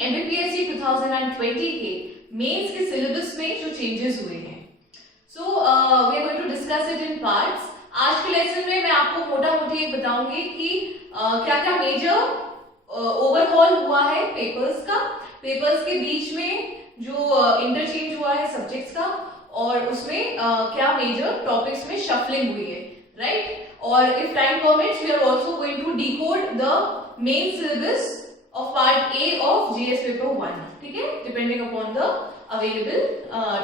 MPSC 2020 के mains के syllabus में जो चेंजेस हुए हैं। So we are going to discuss it in parts. आज के लेसन में मैं आपको मोटा मोटी एक बताऊंगी कि क्या क्या मेजर ओवरहॉल हुआ है पेपर्स का, पेपर्स के बीच में जो इंटरचेंज हुआ है सब्जेक्ट्स का, और उसमें क्या मेजर टॉपिक्स में शफलिंग हुई है, राइट? और if time permits we are also going to decode the main syllabus of part A of GS paper 1, ठीक है, depending upon the available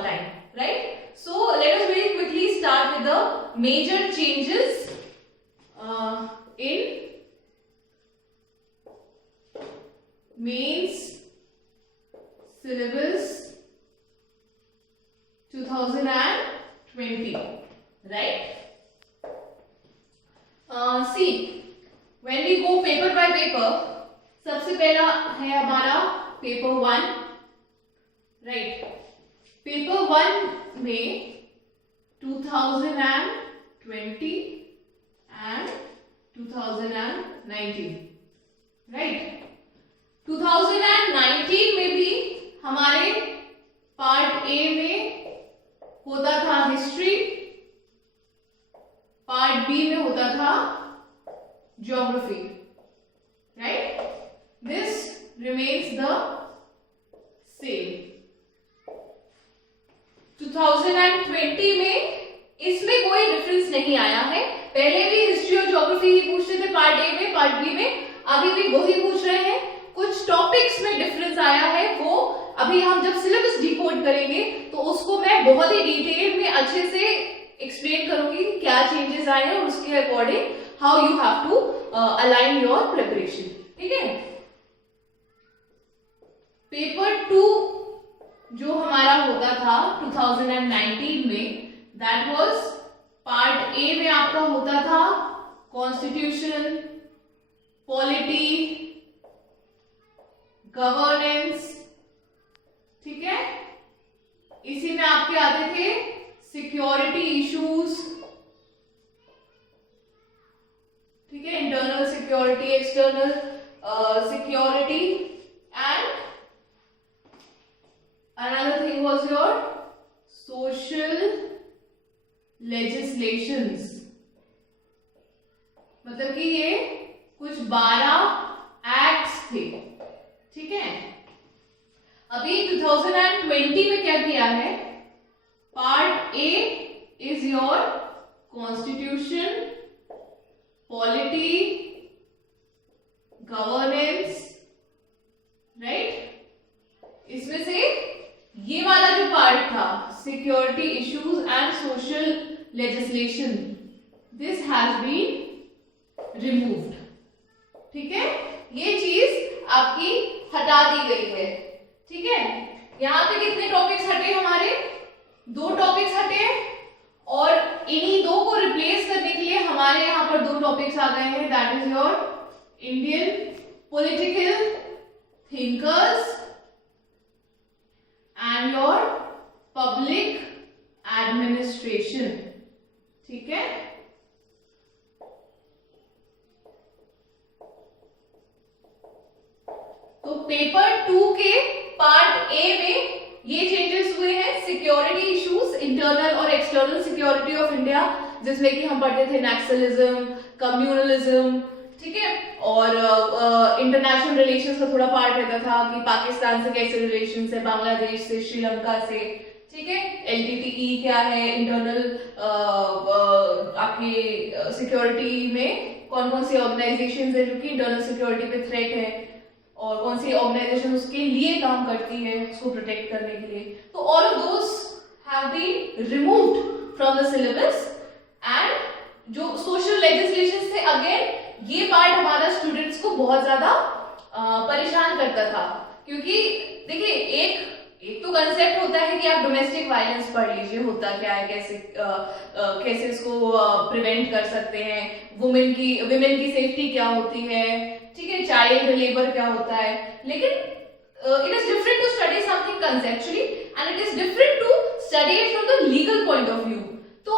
time, right? So let us very quickly start with the major changes in mains syllabus 2020, right? See, when we go paper by paper, सबसे पहला है हमारा paper 1, right? Paper 1 में 2020 and 2019, right? 2019 में भी हमारे part A में होता था हिस्ट्री, पार्ट बी में होता था geography, right? This remains the same. 2020 में इसमें कोई डिफरेंस नहीं आया है। पहले भी हिस्ट्री और ज्योग्राफी ही पूछते थे पार्ट ए में, पार्ट बी में, अभी भी वही पूछ रहे हैं। कुछ टॉपिक्स में डिफरेंस आया है, वो अभी हम जब सिलेबस डिकोड करेंगे तो उसको मैं बहुत ही डिटेल में अच्छे से एक्सप्लेन करूंगी क्या चेंजेस आए हैं और उसके according how you have to align your preparation, ठीक है? पेपर 2 जो हमारा होता था 2019 में, दैट वाज पार्ट ए में आपका होता था कॉन्स्टिट्यूशन, पॉलिटी, गवर्नेंस, ठीक है? इसी में आपके आते थे सिक्योरिटी इश्यूज, ठीक है, internal security, external security, and another thing was your social legislations, मतलब कि ये कुछ 12 एक्ट्स थे, ठीक है? अभी 2020 में क्या किया है? Part A is your constitution, polity, governance, right? इसमें से ये वाला जो पार्ट था security issues and social legislation, this has been removed, ठीक है? ये चीज आपकी हटा दी गई है, ठीक है? यहाँ पे कितने टॉपिक्स हटे हमारे? 2 टॉपिक्स हटे, और इन्हीं 2 को रिप्लेस करने के लिए हमारे यहाँ पर 2 टॉपिक्स आ गए हैं, that is your Indian political thinkers and your public administration, ठीक है? तो पेपर 2 के पार्ट ए में ये चेंजेस हुए हैं, सिक्योरिटी इश्यूज, इंटरनल और एक्सटर्नल सिक्योरिटी ऑफ इंडिया, जिसमें कि हम पढ़ते थे नैशनलिज्म, कम्युनलिज्म, ठीक है? और इंटरनेशनल रिलेशंस का थोड़ा पार्ट रहता था कि पाकिस्तान से कैसे रिलेशंस है, बांग्लादेश से, श्रीलंका से, ठीक है? एलटीटीई क्या है, इंटरनल आपकी सिक्योरिटी में कौन कौन सी ऑर्गेनाइजेशंस है जो कि इंटरनल सिक्योरिटी पे थ्रेट है, और कौन सी ऑर्गेनाइजेशन उसके लिए काम करती है उसको प्रोटेक्ट करने के लिए। तो all of those have been removed from the syllabus, and जो सोशल लेजिस्लेशन से अगेन ये पार्ट हमारा स्टूडेंट्स को बहुत ज्यादा परेशान करता था, क्योंकि देखिए एक तो कंसेप्ट होता है कि आप डोमेस्टिक वायलेंस पढ़ लीजिए, होता क्या है, कैसे इसको प्रिवेंट कर सकते हैं, वुमेन की सेफ्टी क्या होती है, ठीक है, चाइल्ड लेबर क्या होता है, लेकिन it is different to study something conceptually and it is different to study it from the legal point of view। तो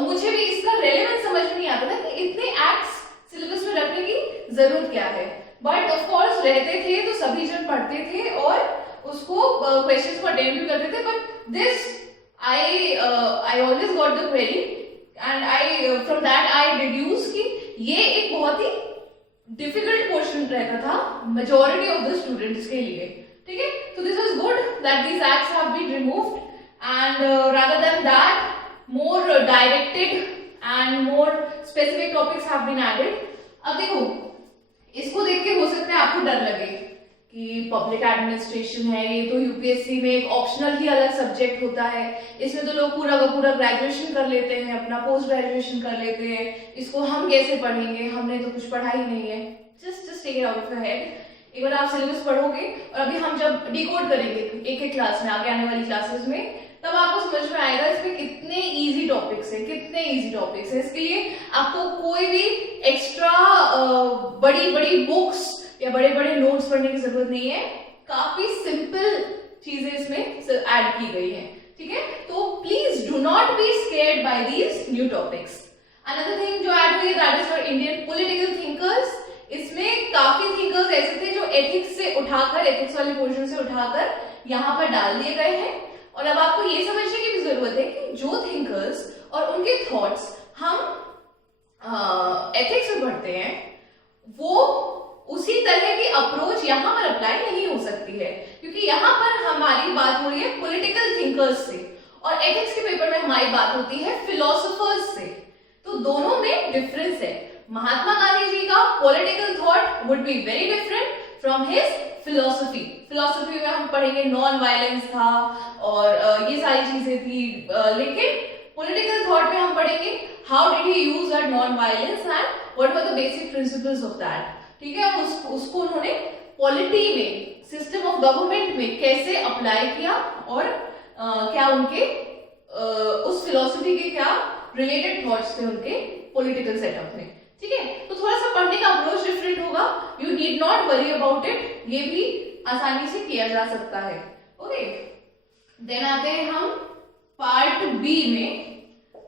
मुझे भी इसका रेलेवेंस समझ में नहीं आता था कि इतने एक्ट्स सिलेबस में रखने की जरूरत क्या है। बट ऑफ कोर्स रहते थे तो सभी जन पढ़ते थे और उसको क्वेश्चंस को अटेम्प्ट भी करते थे, but this I always got the query and I from that I deduce कि ये एक बहुत ही डिफिकल्ट क्वेश्चन रहता था मेजॉरिटी ऑफ द स्टूडेंट्स के लिए, ठीक है। तो this is good that these acts have been removed and rather than that more directed and more specific topics have been added. अब देखो, इसको देख के हो सकता है आपको डर लगे कि पब्लिक एडमिनिस्ट्रेशन है, ये तो यूपीएससी में एक ऑप्शनल ही अलग सब्जेक्ट होता है, इसमें तो लोग पूरा का पूरा ग्रेजुएशन कर लेते हैं, अपना पोस्ट ग्रेजुएशन कर लेते हैं, इसको हम कैसे पढ़ेंगे, हमने तो कुछ पढ़ा ही नहीं है। Just take it out of your head. एक बार आप सिलेबस पढ़ोगे और अभी हम जब डिकोड करेंगे एक एक क्लास में, आगे आने वाली क्लासेस में, तब आपको समझ में आएगा इसमें कितने इजी टॉपिक्स हैं, कितने इजी टॉपिक्स हैं। इसके लिए आपको कोई भी एक्स्ट्रा बड़ी बड़ी बुक्स या बड़े बड़े नोट्स पढ़ने की जरूरत नहीं है, काफी सिंपल चीजें इसमें ऐड की गई हैं, ठीक है। तो please do not be scared by these new topics. Another thing जो ऐड हुई है that is for Indian political thinkers. इसमें काफी थिंकर्स ऐसे थे जो एथिक्स से उठाकर, एथिक्स वाले पोर्शन से उठाकर यहाँ पर डाल दिए गए हैं। और अब आपको ये समझने की भी जरूरत है कि जो थिंकर्स और उनके थॉट्स हम एथिक्स में पढ़ते हैं, वो उसी तरह की अप्रोच यहाँ पर अप्लाई नहीं हो सकती है, क्योंकि यहाँ पर हमारी बात हो रही है पॉलिटिकल थिंकर्स से और एथिक्स के पेपर में हमारी बात होती है फिलोसोफर्स से। तो दोनों में डिफरेंस है। महात्मा गांधी जी का political thought would be very different from his philosophy. Philosophy में हम पढ़ेंगे नॉन वायलेंस था और ये सारी चीजें थी, लेकिन पॉलिटिकल थॉट में हम पढ़ेंगे how did he use that non violence and what were the basic principles of that, ठीक है। उसको उन्होंने पॉलिटी में, सिस्टम ऑफ गवर्नमेंट में कैसे अप्लाई किया और क्या उनके उस फिलोसफी के क्या रिलेटेड थॉट्स थे उनके पॉलिटिकल सेटअप में, ठीक है। तो थोड़ा सा पढ़ने का अप्रोच डिफरेंट होगा, you need not worry about it, ये भी आसानी से किया जा सकता है, ओके। देन आते हैं हम पार्ट बी में।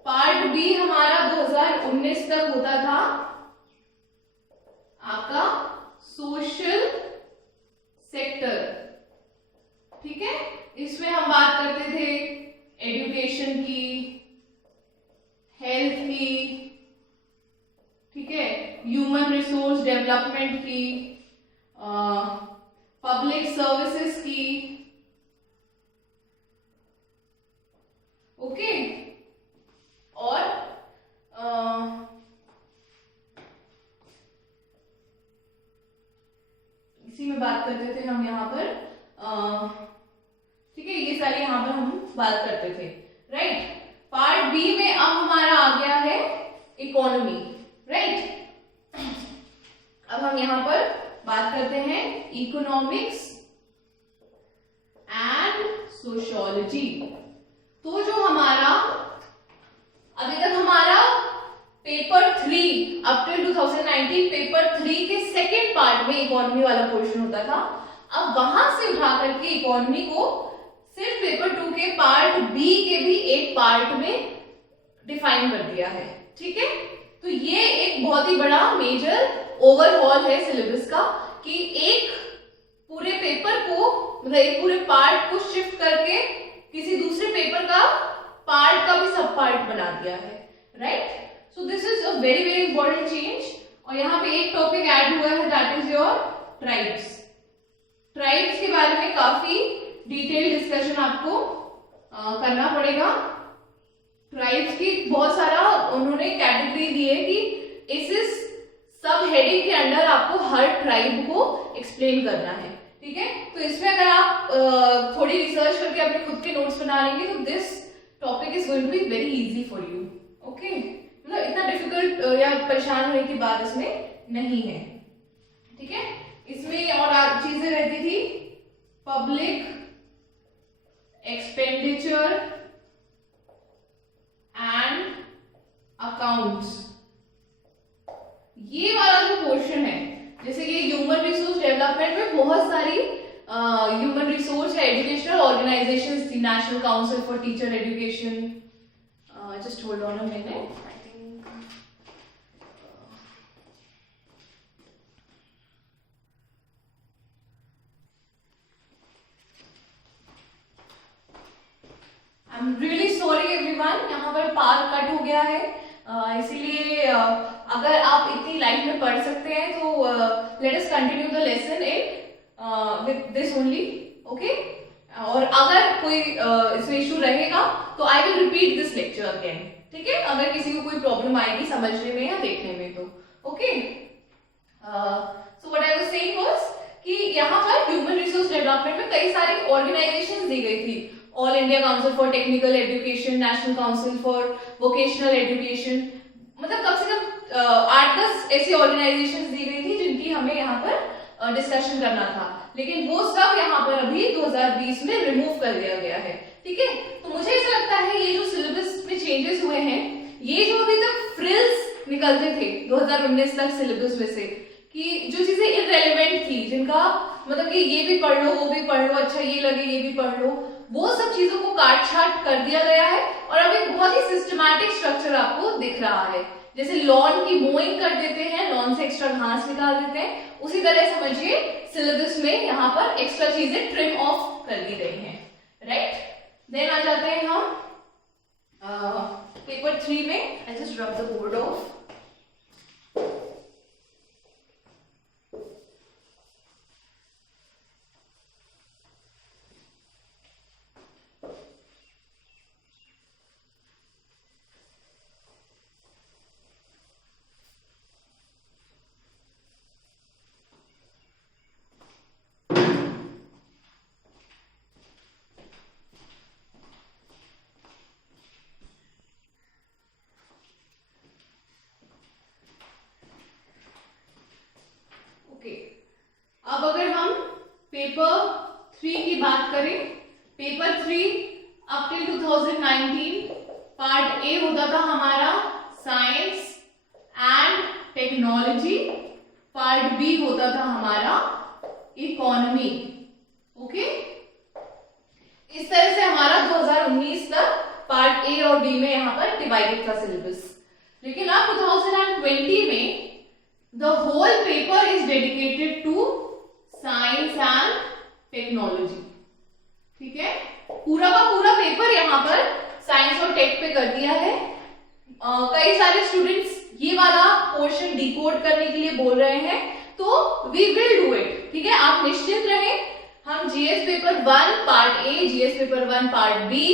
पार्ट बी हमारा 2019 तक होता था आपका सोशल सेक्टर, ठीक है। इसमें हम बात करते थे एजुकेशन की, हेल्थ की, ठीक है, ह्यूमन रिसोर्स डेवलपमेंट की, पब्लिक सर्विसेज की, ओके। और इसी में बात करते थे हम यहाँ पर, ठीक है, ये सारी यहाँ पर हम बात करते थे, राइट। पार्ट बी में अब हमारा आ गया है इकोनॉमी, राइट। अब हम यहाँ पर बात करते हैं इकोनॉमिक्स एंड सोशियोलॉजी। तो जो हमारा अभी तक हमारा पेपर 3 अप टिल 2019 पेपर 3 के सेकेंड पार्ट में इकोनॉमी वाला पोर्शन होता था, अब वहां से उठा करके इकोनॉमी को सिर्फ पेपर 2 के पार्ट बी के भी एक पार्ट में डिफाइन कर दिया है, ठीक है। तो ये एक बहुत ही बड़ा मेजर ओवरहॉल है सिलेबस का कि एक पूरे पेपर को, मतलब एक पूरे पार्ट को शिफ्ट करके किसी दूसरे पेपर का पार्ट का भी सब पार्ट बना दिया है, right. So this is a very very important change. और यहाँ पे एक टॉपिक ऐड हुआ है that is your tribes. Tribes के बारे में काफी डिटेल डिस्कशन आपको करना पड़ेगा। ट्राइब्स की बहुत सारा उन्होंने कैटेगरी दी है कि इस सब हेडिंग के अंडर आपको हर ट्राइब को एक्सप्लेन करना है, ठीक है। तो इसमें अगर आप थोड़ी रिसर्च करके अपने खुद के नोट्स बना लेंगे तो this topic is going to be very easy for you, okay. मतलब इतना डिफिकल्ट या परेशान होने की बात इसमें नहीं है, ठीक है। इसमें और चीजें रहती थी, पब्लिक एक्सपेंडिचर एंड अकाउंट्स। ये वाला जो पोर्शन है, जैसे कि ह्यूमन रिसोर्स डेवलपमेंट में बहुत सारी ह्यूमन रिसोर्स है, एजुकेशनल ऑर्गेनाइजेशंस थी, national council for teacher education, just hold on a minute, I think am really sorry everyone, यहाँ पर पार्ट कट हो गया है, इसीलिए अगर आप इतनी लाइफ में पढ़ सकते हैं तो let us continue the lesson in with this only, okay. और अगर कोई इसमें इशू रहेगा तो I will repeat this lecture again, ठीक है, अगर किसी को कोई प्रॉब्लम आएगी समझने में या देखने में तो, okay. So what I was saying was कि यहाँ पर ह्यूमन रिसोर्स डेवलपमेंट में कई सारी ऑर्गेनाइजेशंस दी गई थी, all India council for technical education, national council for vocational education, मतलब कम से कम 8-10 ऐसी ऑर्गेनाइजेशंस दी गई थी जिनकी हमें यहाँ पर डिस्कशन करना था, लेकिन वो सब यहाँ पर अभी 2020 में रिमूव कर दिया गया है, ठीक है। तो मुझे ऐसा लगता है ये जो सिलेबस में चेंजेस हुए हैं, ये जो अभी तक फ्रिल्स निकलते थे 2019 तक सिलेबस में से, कि जो चीजें इररेलेवेंट थी, जिनका मतलब कि ये भी पढ़ लो वो भी पढ़ लो, अच्छा ये लगे ये भी पढ़ लो, वो सब चीजों को काट छाट कर दिया गया है और अब एक बहुत ही सिस्टमैटिक स्ट्रक्चर आपको दिख रहा है। जैसे लॉन की मोइंग कर देते हैं, लॉन से एक्स्ट्रा घास निकाल देते हैं, उसी तरह समझिए सिलेबस में यहाँ पर एक्स्ट्रा चीजें ट्रिम ऑफ कर दी गई हैं, राइट। देन आ जाते हैं हम पेपर 3 में। I just rub the board off. अब अगर हम पेपर 3 की बात करें, paper 3 up till 2019 part A होता था हमारा science and technology, part B होता था हमारा इकोनॉमी, ओके। इस तरह से हमारा 2019 तक पार्ट ए और बी में यहाँ पर डिवाइडेड था सिलेबस, लेकिन अब 2020 में the whole paper is dedicated to science and technology, ठीक है। पूरा का पूरा पेपर यहाँ पर साइंस और टेक पे कर दिया है। कई सारे स्टूडेंट्स ये वाला पोर्शन डिकोड करने के लिए बोल रहे हैं, तो वी विल डू इट, ठीक है, आप निश्चिंत रहें। हम GS paper 1 part A, GS paper 1 part B,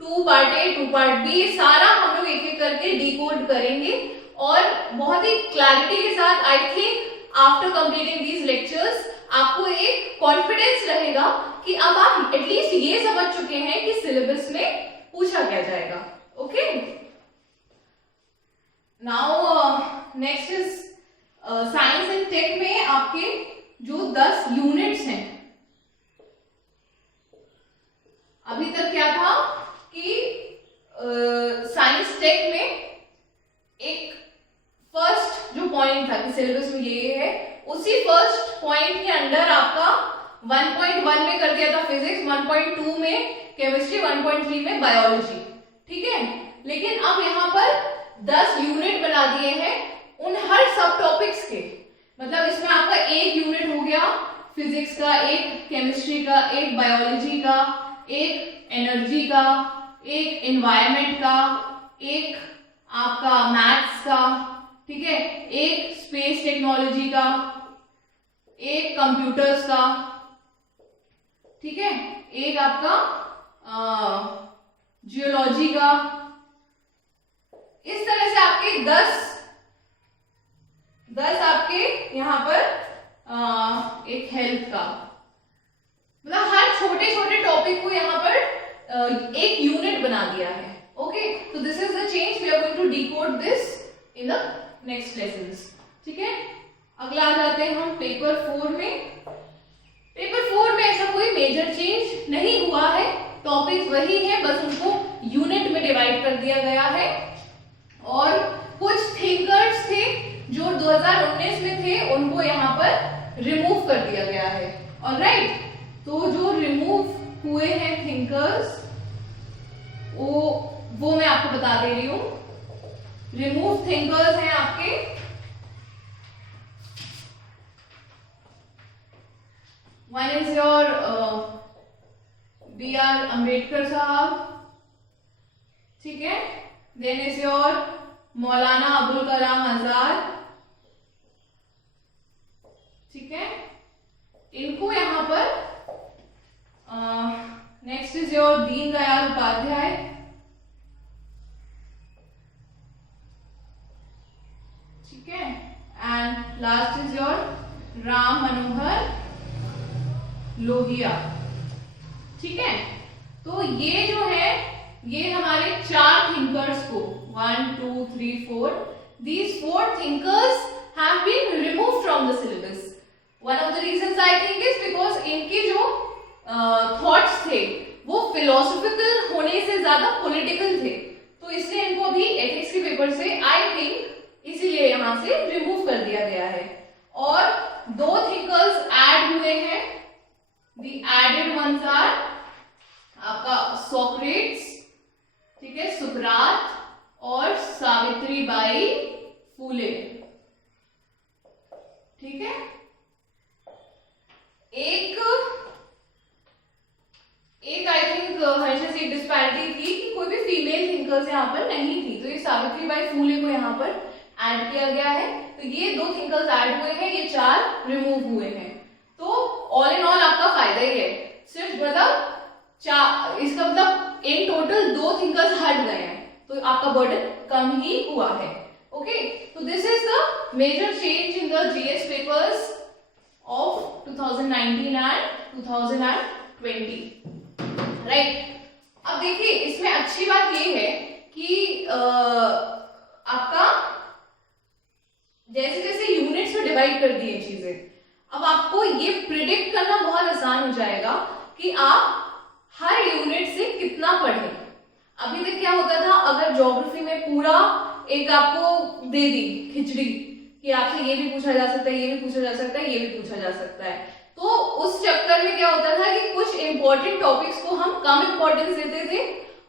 2 part A 2 part B, सारा हम लोग एक एक करके डिकोड करेंगे और बहुत ही क्लैरिटी के साथ। I think after completing these lectures आपको एक कॉन्फिडेंस रहेगा कि अब आप एटलीस्ट ये समझ चुके हैं कि सिलेबस में पूछा क्या जाएगा, okay. Now next is science and tech में आपके जो 10 यूनिट्स हैं, अभी तक क्या था कि साइंस टेक में एक फर्स्ट जो पॉइंट था कि सिलेबस में ये है, उसी फर्स्ट पॉइंट के अंडर आपका 1.1 में कर दिया था फिजिक्स, 1.2 में केमिस्ट्री, 1.3 में बायोलॉजी, ठीक है। लेकिन अब यहाँ पर 10 यूनिट बना दिए हैं उन हर सब टॉपिक्स के, मतलब इसमें आपका एक यूनिट हो गया फिजिक्स का, एक केमिस्ट्री का, एक बायोलॉजी का, एक एनर्जी का, एक एनवायरमेंट का, एक आपका मैथ्स का, ठीक है, एक स्पेस टेक्नोलॉजी का, एक कंप्यूटर्स का, ठीक है, एक आपका जियोलॉजी का। इस तरह से आपके 10 आपके यहाँ पर एक हेल्थ का, मतलब हर छोटे छोटे टॉपिक को यहाँ पर एक यूनिट बना दिया है, ओके। तो this is the change, we are going to decode this in the next lessons, ठीक है। अगला आ जाते हैं हम पेपर 4 में। पेपर 4 में ऐसा कोई मेजर चेंज नहीं हुआ है, टॉपिक्स वही है, बस उनको यूनिट में डिवाइड कर दिया गया है। और कुछ थिंकर्स थे जो 2019 में थे, उनको यहाँ पर रिमूव कर दिया गया है, ऑलराइट। तो जो रिमूव हुए हैं थिंकर्स, वो मैं आपको बता दे रही हूं। रिमूव थिंकर्स हैं आपके one is your B R Ambedkar साहब, ठीक है। Then is your Maulana Abul Kalam Azad, ठीक है, इनको यहां पर next is your Deen Dayal Upadhyay, ठीक है, and last is your Ram Manohar Lohia, ठीक है। तो ये जो है ये हमारे 4 थिंकर्स को 1 2 3 4 these 4 thinkers have been removed from the syllabus. One of the reasons I think is because इनके जो थॉट्स थे वो फिलोसॉफिकल होने से ज्यादा पॉलिटिकल थे, तो इसलिए इनको अभी एथिक्स के पेपर से आई थिंक इसीलिए यहां से रिमूव कर दिया गया है। और 2 थिंकर्स ऐड हुए हैं, द एडेड वंस आर आपका सोक्रेट्स, ठीक है, सुकरात और सावित्रीबाई फूले, ठीक है। एक आई थिंक हमेशा से एक डिस्पैरिटी थी कि कोई भी फीमेल थिंकर्स यहाँ पर नहीं थी, तो ये सावित्रीबाई फूले को यहाँ पर ऐड किया गया है। तो ये 2 थिंकर्स ऐड हुए हैं, ये 4 रिमूव हुए हैं। तो ऑल इन ऑल आपका फायदा ही है, सिर्फ मतलब इसका मतलब इन टोटल 2 थिंकर्स हट गए हैं, तो आपका बर्डन कम ही हुआ है। ओके, तो this is the major change in the GS papers of 2019 and 2020, right. अब देखिए इसमें अच्छी बात ये है कि आपका जैसे जैसे यूनिट्स में डिवाइड कर दिए चीजें, अब आपको ये प्रिडिक्ट करना बहुत आसान हो जाएगा कि आप हर यूनिट से कितना पढ़ें। अभी तक क्या होता था, अगर ज्योग्राफी में पूरा एक आपको दे दी खिचड़ी कि आपसे ये भी पूछा जा सकता है, ये भी पूछा जा सकता है, ये भी पूछा जा सकता है, तो उस चक्कर में क्या होता था कि कुछ इंपॉर्टेंट टॉपिक्स को हम कम इंपॉर्टेंस देते थे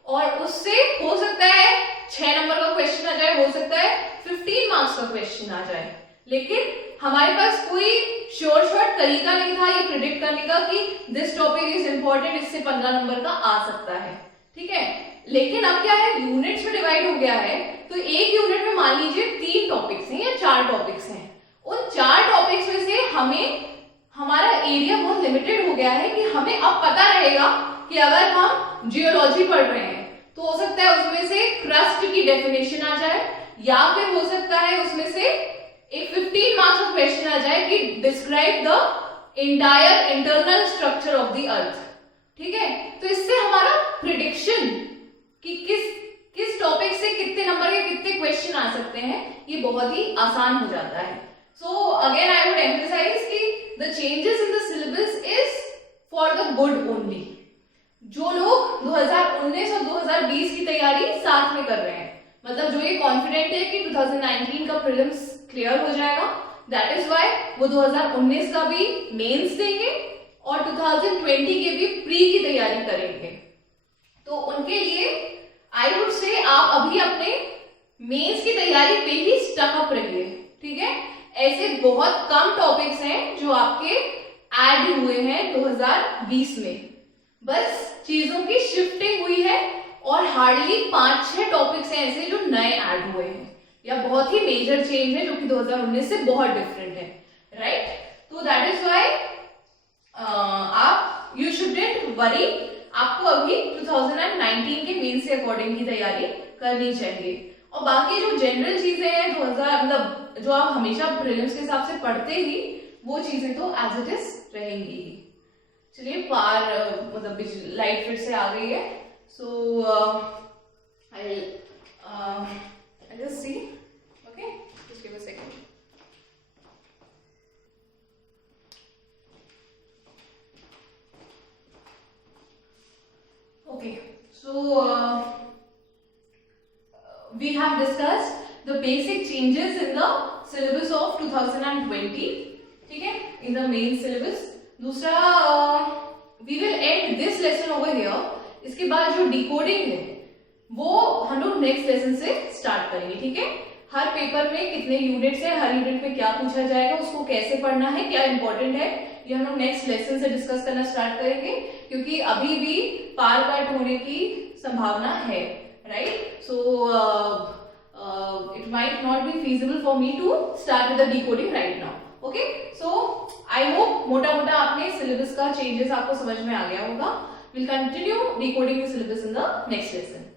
और उससे हो सकता है 6 नंबर का क्वेश्चन आ जाए, हो सकता है 15 मार्क्स का क्वेश्चन आ जाए, लेकिन हमारे पास कोई श्योर शॉर्ट तरीका नहीं था ये प्रिडिक्ट करने का कि दिस टॉपिक इज इंपॉर्टेंट, इससे 15 नंबर का आ सकता है, ठीक है। लेकिन अब क्या है, यूनिट्स में डिवाइड हो गया है, तो एक यूनिट में मान लीजिए 3 टॉपिक्स हैं या 4 टॉपिक्स हैं, उन 4 टॉपिक्स में से हमें हमारा एरिया बहुत लिमिटेड हो गया है कि हमें अब पता रहेगा कि अगर हम जियोलॉजी पढ़ रहे हैं तो हो सकता है उसमें से क्रस्ट की डेफिनेशन आ जाए, या फिर हो सकता है उसमें से एक 15 मार्क्स का क्वेश्चन आ जाए कि describe the entire internal structure of the earth, ठीक है। तो इससे हमारा प्रिडिक्शन कि किस टॉपिक से कितने नंबर के कितने क्वेश्चन आ सकते हैं ये बहुत ही आसान हो जाता है। So again I would emphasise कि the changes in the syllabus is for the good only. जो लोग 2019 और 2020 की तैयारी साथ में कर रहे हैं, मतलब जो ये कॉन्फिडेंट है कि 2019 का प्रीलिम्स क्लियर हो जाएगा, दैट इज व्हाई वो 2019 का भी मेंस देंगे और 2020 के भी प्री की तैयारी करेंगे। तो उनके लिए आई वुड से आप अभी अपने मेंस की तैयारी पे ही स्टक अप रहिए, ठीक है। ऐसे बहुत कम टॉपिक्स हैं जो आपके ऐड हुए हैं 2020 में, बस चीजों की शिफ्टिंग हुई है और हार्डली 5-6 टॉपिक्स हैं ऐसे जो नए ऐड हुए हैं या बहुत ही मेजर चेंज है जो कि 2019 से बहुत डिफरेंट है, राइट। तो दैट इज व्हाई आप यू शुडंट वरी, आपको अभी 2019 के मेंस के अकॉर्डिंग की तैयारी करनी चाहिए। और बाकी जो जनरल चीजें हैं 2000 मतलब जो आप हमेशा प्रीलिम्स के हिसाब से पढ़ते ही, वो चीजें तो एज इट इज रहेंगी ही। चलिए पार मतलब लाइट फिर से आ गई है, so I just see, okay, just give a second. Okay, so we have discussed the basic changes in the syllabus of 2020, ठीक है, in the main syllabus. दूसरा we will end this lesson over here. इसके बाद जो decoding है वो हम लोग नेक्स्ट लेसन से स्टार्ट करेंगे, ठीक है। हर पेपर में कितने यूनिट्स है, हर यूनिट में क्या पूछा जाएगा, उसको कैसे पढ़ना है, क्या इंपॉर्टेंट है, ये हम लोग नेक्स्ट लेसन से डिस्कस करना स्टार्ट करेंगे, क्योंकि अभी भी पार कट होने की संभावना है, right? So it might not be feasible for me to start with the decoding right now. Okay, so I hope मोटा मोटा आपने syllabus का changes आपको समझ में आ गया होगा. We'll continue decoding the syllabus in the next lesson.